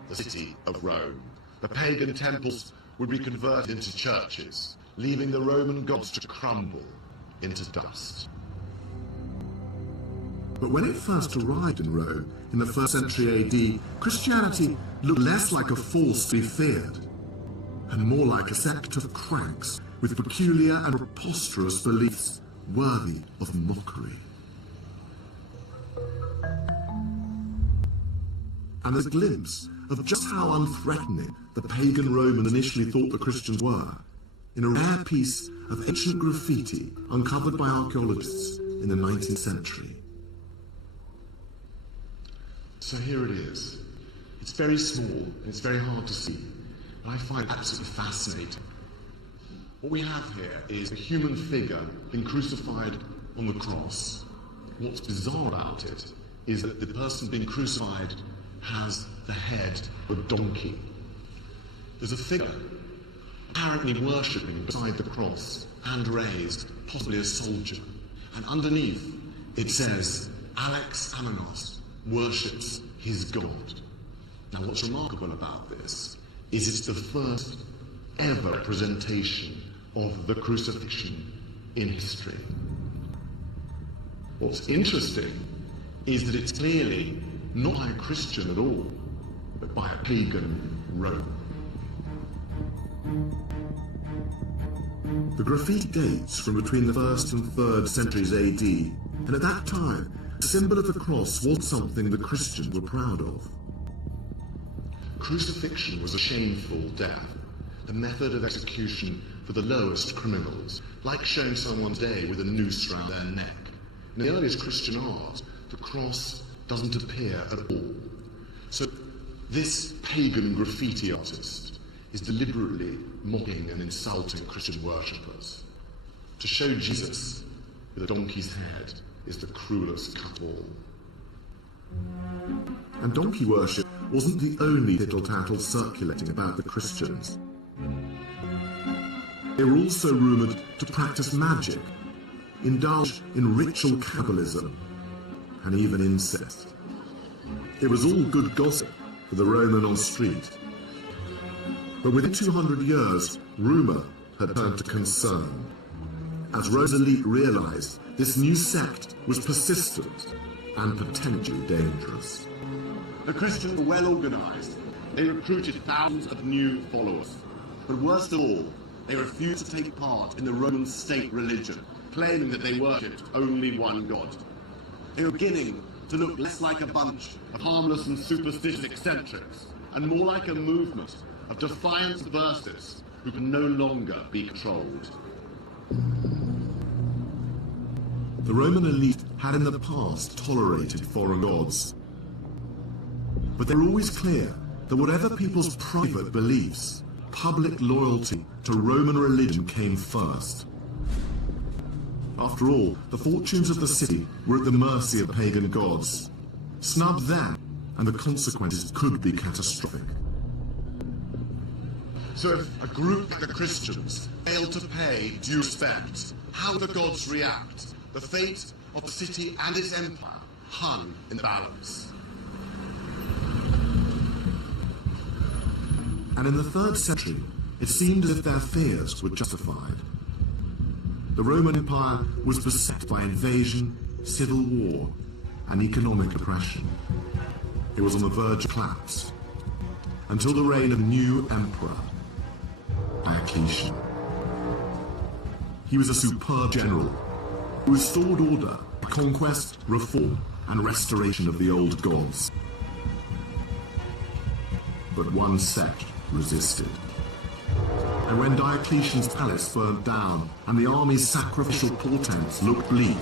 the city of Rome. The pagan temples would be converted into churches, leaving the Roman gods to crumble into dust. But when it first arrived in Rome in the 1st century AD, Christianity looked less like a force to be feared, and more like a sect of cranks with peculiar and preposterous beliefs worthy of mockery. And there's a glimpse of just how unthreatening the pagan Roman initially thought the Christians were in a rare piece of ancient graffiti uncovered by archaeologists in the 19th century. So here it is. It's very small and it's very hard to see, but I find it absolutely fascinating. What we have here is a human figure being crucified on the cross. What's bizarre about it is that the person being crucified has the head of a donkey. There's a figure apparently worshipping beside the cross, hand raised, possibly a soldier. And underneath it says, Alex Amenos worships his God. Now what's remarkable about this is it's the first ever representation of the crucifixion in history. What's interesting is that it's clearly not by a Christian at all, but by a pagan Rome. The graffiti dates from between the 1st and 3rd centuries AD, and at that time, the symbol of the cross was something the Christians were proud of. Crucifixion was a shameful death, the method of execution for the lowest criminals, like showing someone's day with a noose around their neck. In the earliest Christian art, the cross doesn't appear at all. So this pagan graffiti artist is deliberately mocking and insulting Christian worshippers. To show Jesus with a donkey's head is the cruelest cut of all. And donkey worship wasn't the only tittle-tattle circulating about the Christians. They were also rumoured to practice magic, indulge in ritual cannibalism, and even incest. It was all good gossip for the Roman on street. But within 200 years, rumour had turned to concern, as Rome's elite realised this new sect was persistent and potentially dangerous. The Christians were well organised. They recruited thousands of new followers. But worst of all, they refused to take part in the Roman state religion, claiming that they worshipped only one god. They were beginning to look less like a bunch of harmless and superstitious eccentrics, and more like a movement of defiant subversives who can no longer be controlled. The Roman elite had in the past tolerated foreign gods, but they were always clear that whatever people's private beliefs, public loyalty to Roman religion came first. After all, the fortunes of the city were at the mercy of the pagan gods. Snub them, and the consequences could be catastrophic. So if a group like the Christians failed to pay due respect, how would the gods react? The fate of the city and its empire hung in the balance. And in the 3rd century, it seemed as if their fears were justified. The Roman Empire was beset by invasion, civil war, and economic oppression. It was on the verge of collapse. until the reign of new emperor, Diocletian. He was a superb general who restored order by conquest, reform, and restoration of the old gods. But one sect resisted. And when Diocletian's palace burnt down and the army's sacrificial portents looked bleak,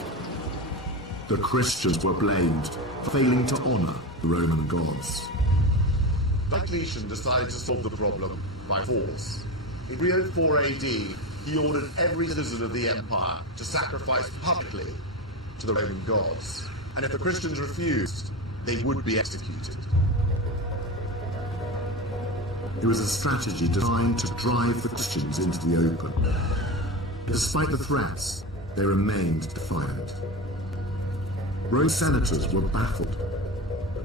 the Christians were blamed for failing to honor the Roman gods. Diocletian decided to solve the problem by force. In 304 AD, he ordered every citizen of the empire to sacrifice publicly to the Roman gods. And if the Christians refused, they would be executed. It was a strategy designed to drive the Christians into the open. Despite the threats, they remained defiant. Roman senators were baffled.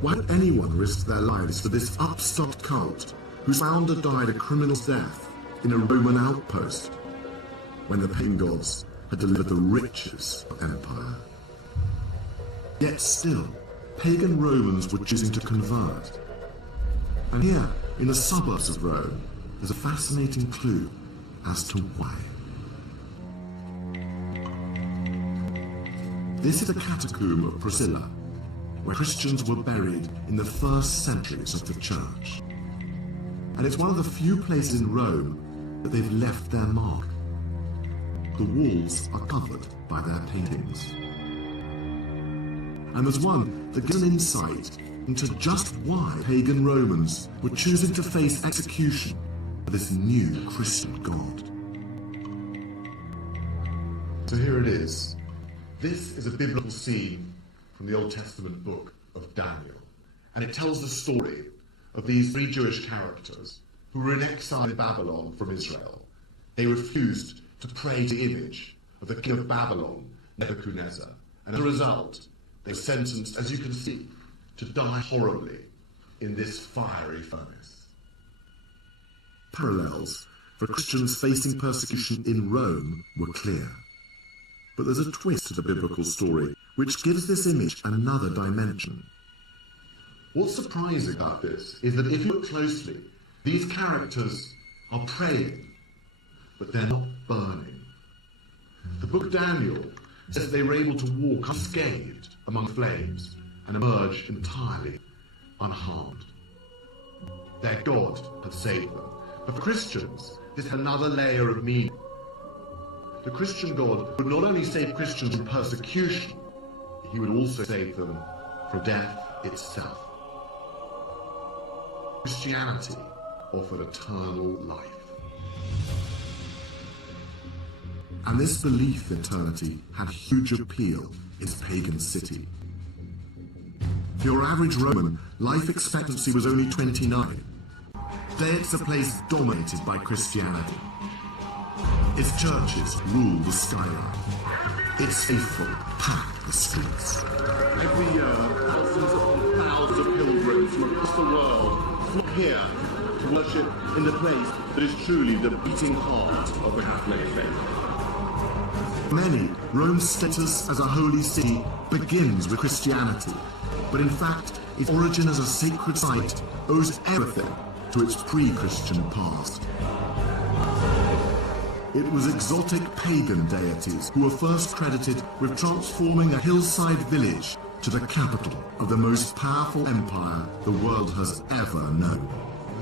Why would anyone risk their lives for this upstart cult whose founder died a criminal's death in a Roman outpost when the pagan gods had delivered the riches of empire? Yet still, pagan Romans were choosing to convert. And here, in the suburbs of Rome, there's a fascinating clue as to why. This is the catacomb of Priscilla, where Christians were buried in the first centuries of the church. And it's one of the few places in Rome that they've left their mark. The walls are covered by their paintings. And there's one that gives an insight into just why pagan Romans were choosing to face execution for this new Christian god. So here it is. This is a biblical scene from the Old Testament book of Daniel. And it tells the story of these three Jewish characters who were in exile in Babylon from Israel. They refused to pray to the image of the king of Babylon, Nebuchadnezzar. And as a result, they were sentenced, as you can see, to die horribly in this fiery furnace. Parallels for Christians facing persecution in Rome were clear. But there's a twist to the biblical story which gives this image another dimension. What's surprising about this is that if you look closely, these characters are praying, but they're not burning. The book of Daniel says they were able to walk unscathed among flames and emerge entirely unharmed. Their God had saved them. But for Christians, this had another layer of meaning. The Christian God would not only save Christians from persecution, he would also save them from death itself. Christianity offered eternal life. And this belief in eternity had huge appeal in this pagan city. For your average Roman, life expectancy was only 29. Today it's a place dominated by Christianity. Its churches rule the skyline. Its faithful pack the streets. Every year, thousands upon thousands of pilgrims from across the world flock here to worship in the place that is truly the beating heart of the Catholic faith. For many, Rome's status as a holy city begins with Christianity, but in fact, its origin as a sacred site owes everything to its pre-Christian past. It was exotic pagan deities who were first credited with transforming a hillside village to the capital of the most powerful empire the world has ever known.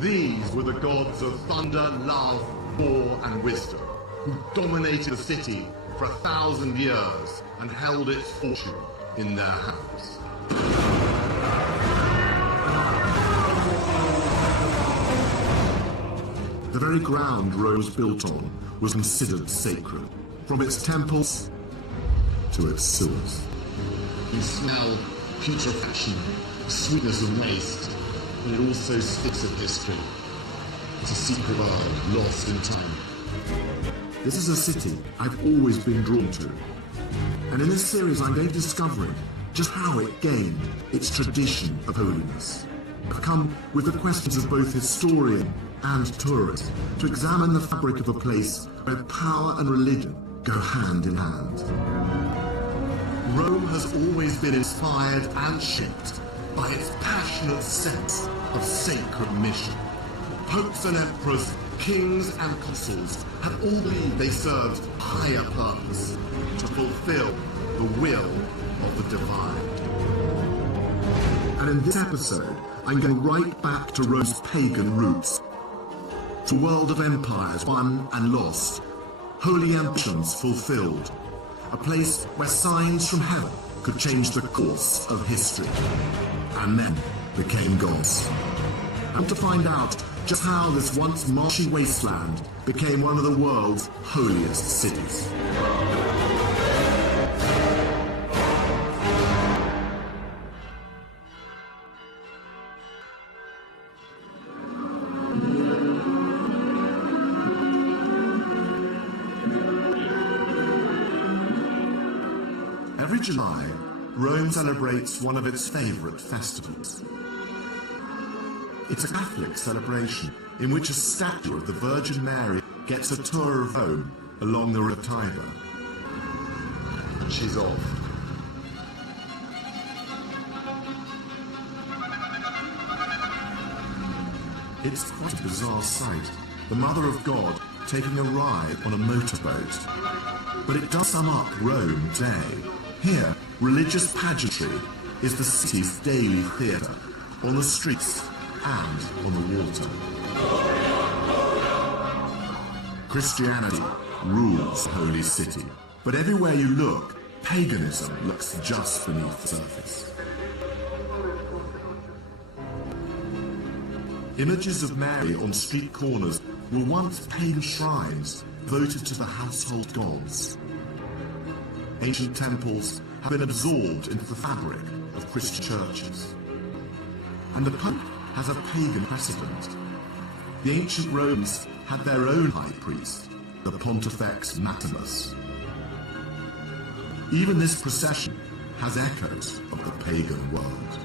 These were the gods of thunder, love, war, and wisdom, who dominated the city for 1,000 years and held its fortune in their hands. The very ground Rome was built on was considered sacred, from its temples to its sewers. You smell putrefaction, sweetness of waste, but it also speaks of history. It's a secret world lost in time. This is a city I've always been drawn to. And in this series I'm going to discover just how it gained its tradition of holiness. I've come with the questions of both historian and tourist to examine the fabric of a place where power and religion go hand in hand. Rome has always been inspired and shaped by its passionate sense of sacred mission. Popes and emperors, kings and consuls had all believed they served a higher purpose, to fulfill the will of the divine. And in this episode, I'm going right back to Rome's pagan roots, to a world of empires won and lost, holy ambitions fulfilled, a place where signs from heaven could change the course of history, and men became gods. And to find out just how this once marshy wasteland became one of the world's holiest cities. Every July, Rome celebrates one of its favorite festivals. It's a Catholic celebration in which a statue of the Virgin Mary gets a tour of Rome along the river Tiber. She's off. It's quite a bizarre sight, the Mother of God taking a ride on a motorboat. But it does sum up Rome today. Here, religious pageantry is the city's daily theatre, on the streets and on the water. Christianity rules the holy city, but everywhere you look, paganism looks just beneath the surface. Images of Mary on street corners were once pagan shrines devoted to the household gods. Ancient temples have been absorbed into the fabric of Christian churches. And the Pope has a pagan precedent. The ancient Romans had their own high priest, the Pontifex Maximus. Even this procession has echoes of the pagan world.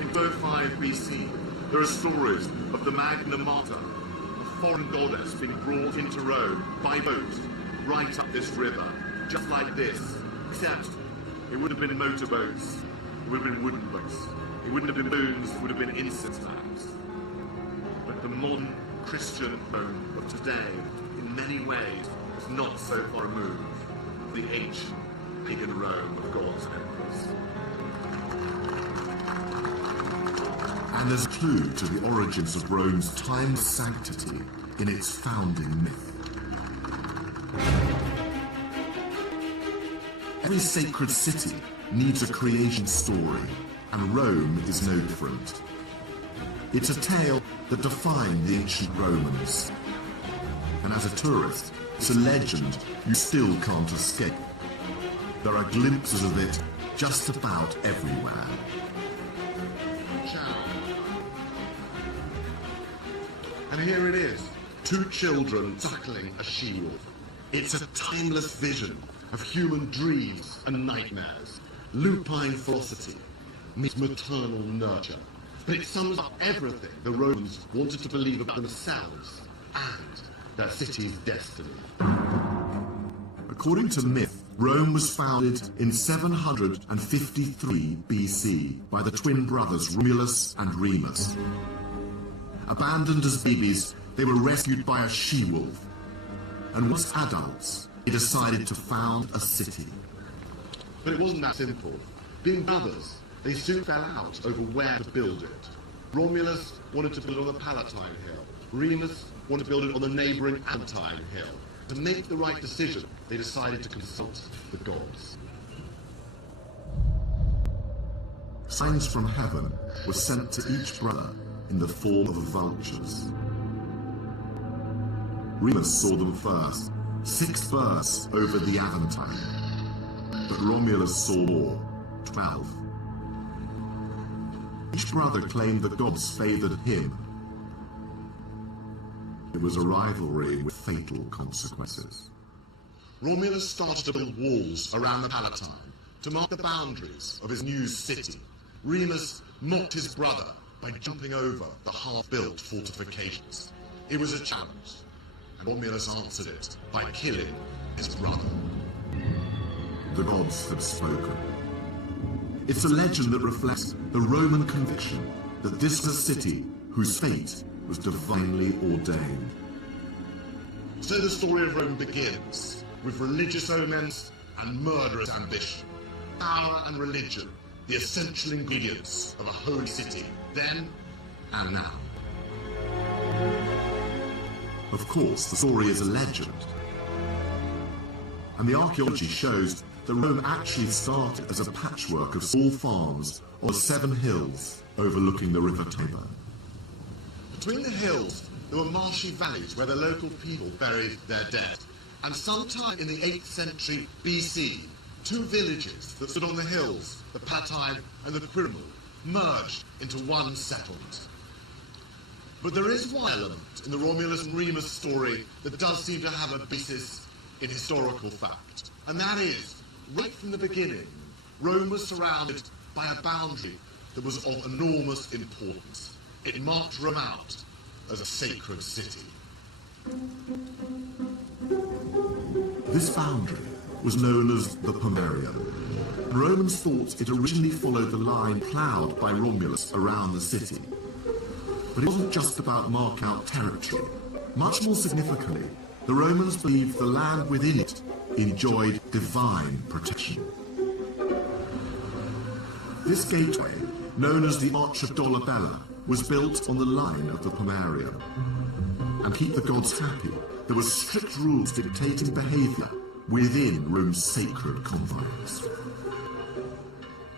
In 5 BC, there are stories of the Magna Mater, a foreign goddess being brought into Rome by boat right up this river, just like this, except it would have been motorboats, it would have been wooden boats, it wouldn't have been balloons, it would have been incense lamps. But the modern Christian Rome of today, in many ways, is not so far removed from the ancient pagan Rome of gods and emperors. And there's a clue to the origins of Rome's timeless sanctity in its founding myth. Every sacred city needs a creation story, and Rome is no different. It's a tale that defined the ancient Romans. And as a tourist, it's a legend you still can't escape. There are glimpses of it just about everywhere. And here it is, 2 children suckling a she-wolf. It's a timeless vision of human dreams and nightmares. Lupine ferocity meets maternal nurture. But it sums up everything the Romans wanted to believe about themselves and their city's destiny. According to myth, Rome was founded in 753 BC by the twin brothers Romulus and Remus. Abandoned as babies, they were rescued by a she-wolf. And once adults, they decided to found a city. But it wasn't that simple. Being brothers, they soon fell out over where to build it. Romulus wanted to build it on the Palatine Hill. Remus wanted to build it on the neighbouring Aventine Hill. To make the right decision, they decided to consult the gods. Signs from heaven were sent to each brother in the form of vultures. Remus saw them first, 6 birds over the Aventine, but Romulus saw more, 12. Each brother claimed the gods favoured him. It was a rivalry with fatal consequences. Romulus started to build walls around the Palatine to mark the boundaries of his new city. Remus mocked his brother by jumping over the half-built fortifications. It was a challenge, and Romulus answered it by killing his brother. The gods had spoken. It's a legend that reflects the Roman conviction that this was a city whose fate was divinely ordained. So the story of Rome begins with religious omens and murderous ambition. Power and religion, the essential ingredients of a holy city, then and now. Of course, the story is a legend. And the archaeology shows that Rome actually started as a patchwork of small farms on the 7 hills overlooking the River Tiber. Between the hills, there were marshy valleys where the local people buried their dead. And sometime in the 8th century BC, 2 villages that stood on the hills, the Palatine and the Quirinal, merged into one settlement. But there is one element in the Romulus and Remus story that does seem to have a basis in historical fact. And that is, right from the beginning, Rome was surrounded by a boundary that was of enormous importance. It marked Rome out as a sacred city. This boundary was known as the Pomerium. Romans thought it originally followed the line ploughed by Romulus around the city. But it wasn't just about marking out territory. Much more significantly, the Romans believed the land within it enjoyed divine protection. This gateway, known as the Arch of Dolabella, was built on the line of the Pomerium. And keep the gods happy, there were strict rules dictating behaviour within Rome's sacred confines.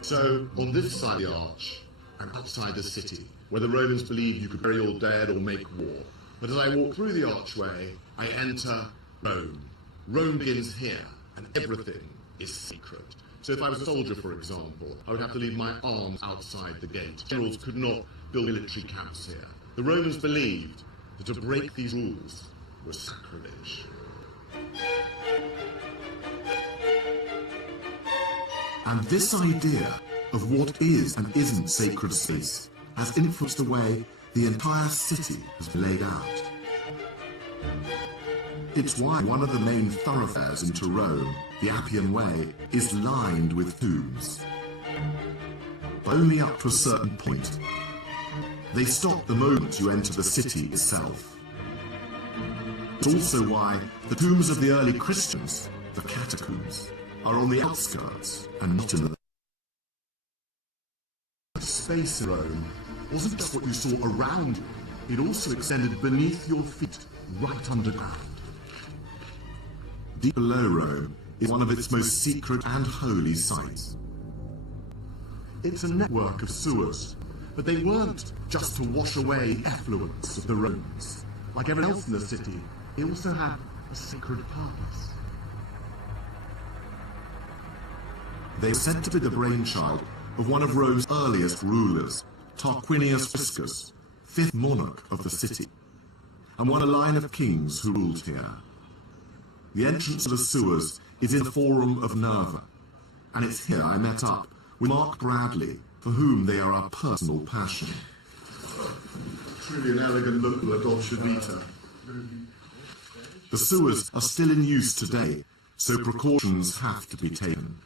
So, on this side of the arch, and outside the city, where the Romans believed you could bury your dead or make war. But as I walk through the archway, I enter Rome. Rome begins here, and everything is sacred. So if I was a soldier, for example, I would have to leave my arms outside the gate. Generals could not build military camps here. The Romans believed that to break these rules was sacrilege. And this idea of what is and isn't sacred space has influenced the way the entire city has been laid out. It's why one of the main thoroughfares into Rome, the Appian Way, is lined with tombs. But only up to a certain point. They stop the moment you enter the city itself. It's also why the tombs of the early Christians, the catacombs, are on the outskirts and not in the... Space in Rome wasn't just what you saw around you, it also extended beneath your feet, right underground. Deep below Rome is one of its most secret and holy sites. It's a network of sewers, but they weren't just to wash away the effluence of the Romans. Like everyone else in the city, they also had a sacred purpose. They are said to be the brainchild of one of Rome's earliest rulers, Tarquinius Priscus, 5th monarch of the city, and one of a line of kings who ruled here. The entrance to the sewers is in the Forum of Nerva, and it's here I met up with Mark Bradley, for whom they are a personal passion. Truly an elegant look at Dolce Vita. The sewers are still in use today, so precautions have to be taken.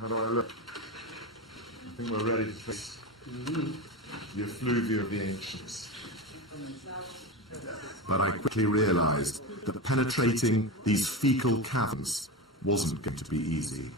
How do I look? I think we're ready to face the effluvia of the ancients. But I quickly realised that penetrating these fecal caverns wasn't going to be easy.